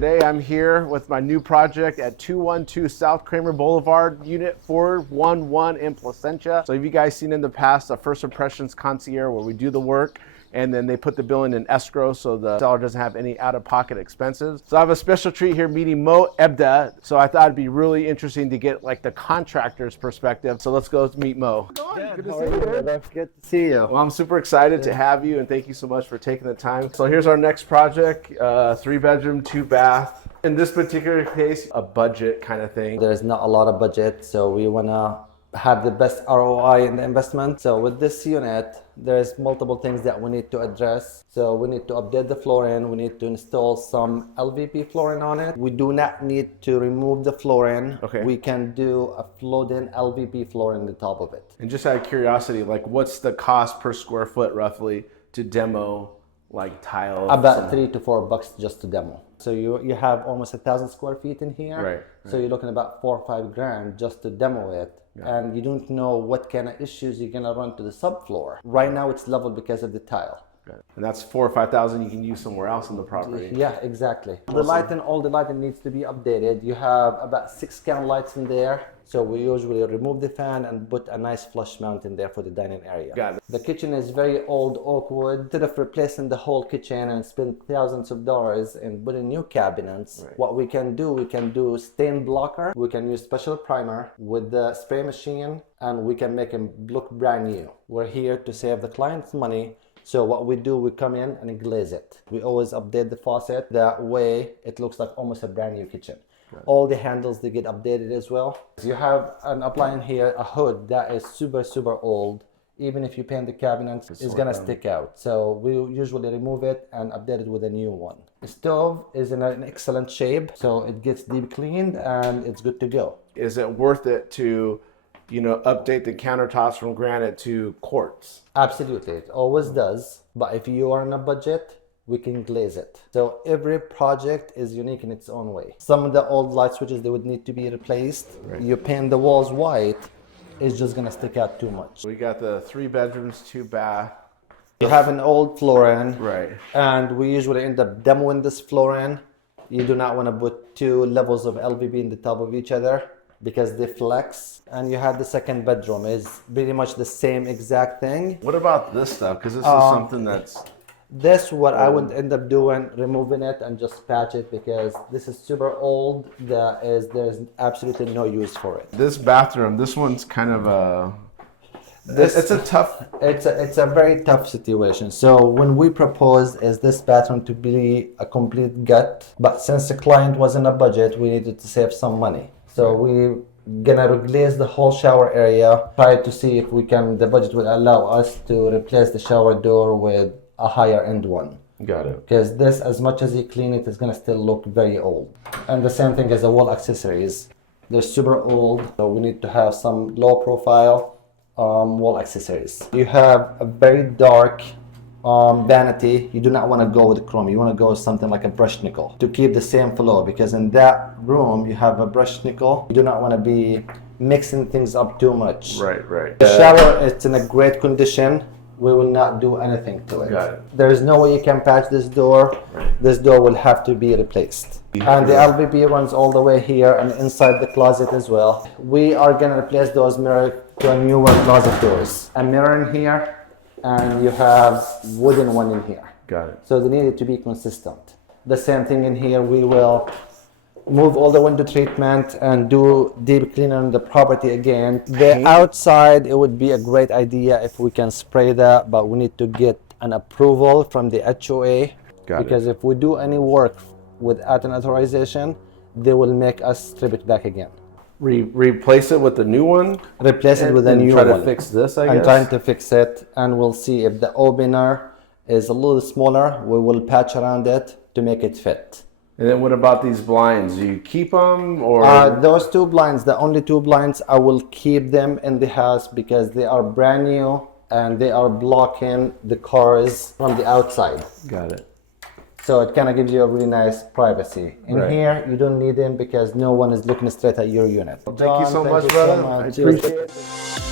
Today I'm here with my new project at 212 South Kraemer Boulevard, Unit 411 in Placentia. So have you guys seen in the past a First Impressions Concierge where we do the work and then they put the bill in escrow so the seller doesn't have any out-of-pocket expenses? So I have a special treat here meeting Moe Ibdah. So I thought it'd be really interesting to get like the contractor's perspective. So let's go meet Moe. Good to see you. Good to see you. Well, I'm super excited to have you and thank you so much for taking the time. So here's our next project, 3-bedroom, 2-bath. In this particular case, a budget kind of thing. There's not a lot of budget, so we want to have the best ROI in the investment. So with this unit, there's multiple things that we need to address. So we need to update the flooring. We need to install some LVP flooring on it. We do not need to remove the flooring. Okay. We can do a float-in LVP flooring on the top of it. And just out of curiosity, like what's the cost per square foot roughly to demo like tile? About $3 to $4 just to demo. So you have almost 1,000 square feet in here. Right. So you're looking about $4 or $5 grand just to demo it. Yeah. And you don't know what kind of issues you're gonna run to the subfloor. Right now it's leveled because of the tile. And that's 4,000 or 5,000 you can use somewhere else in the property. Yeah, exactly. Awesome. All the lighting needs to be updated. You have about 6 can lights in there. So we usually remove the fan and put a nice flush mount in there for the dining area. Got it. The kitchen is very old oak wood. Instead of replacing the whole kitchen and spend thousands of dollars and putting new cabinets, what we can do stain blocker. We can use special primer with the spray machine and we can make them look brand new. We're here to save the client's money. So what we do, we come in and glaze it. We always update the faucet. That way it looks like almost a brand new kitchen. All the handles, they get updated as well. You have an appliance here, a hood that is super old. Even if you paint the cabinets, it's gonna stick out. So we usually remove it and update it with a new one. The stove is in an excellent shape, so it gets deep cleaned and it's good to go. Is it worth it to, you know, update the countertops from granite to quartz? Absolutely, it always does. But if you are on a budget, we can glaze it. So every project is unique in its own way. Some of the old light switches, they would need to be replaced. You paint the walls white, it's just gonna stick out too much. We got the 3 bedrooms, 2 bath. You have an old flooring, Right. and we usually end up demoing this flooring. You do not want to put 2 levels of LVP in the top of each other because they flex. And you have the second bedroom is pretty much the same exact thing. What about this stuff? Because this is something that's... This what I would end up doing, removing it and just patch it because this is super old. There's absolutely no use for it. This bathroom, this one's kind of a... It's a very tough situation. So when we proposed is this bathroom to be a complete gut, but since the client was in a budget, we needed to save some money. So we gonna reglaze the whole shower area, try to see if the budget will allow us to replace the shower door with a higher end one. Got it. Because this, as much as you clean it, is gonna still look very old. And the same thing as the wall accessories. They're super old, so we need to have some low profile wall accessories. You have a very dark vanity. You do not want to go with chrome. You want to go with something like a brushed nickel to keep the same flow, because in that room you have a brushed nickel. You do not want to be mixing things up too much. Right. The shower, it's in a great condition. We will not do anything to it. Got it. There is no way you can patch this door. This door will have to be replaced. And the LVP runs all the way here and inside the closet as well. We are going to replace those mirrors to a newer closet doors. A mirror in here, and you have wooden one in here. Got it. So they needed to be consistent. The same thing in here. We will move all the window treatment and do deep cleaning on the property again. The outside, it would be a great idea if we can spray that, but we need to get an approval from the HOA. Because if we do any work without an authorization, they will make us strip it back again. Replace it with the new one? Replace it with a new one. one. Try to fix this, I guess? I'm trying to fix it, and we'll see if the opener is a little smaller. We will patch around it to make it fit. And then what about these blinds? Do you keep them or? Those 2 blinds, the only 2 blinds, I will keep them in the house because they are brand new and they are blocking the cars from the outside. Got it. So it kind of gives you a really nice privacy. In here, you don't need them because no one is looking straight at your unit. Thank you so much, brother. I appreciate it.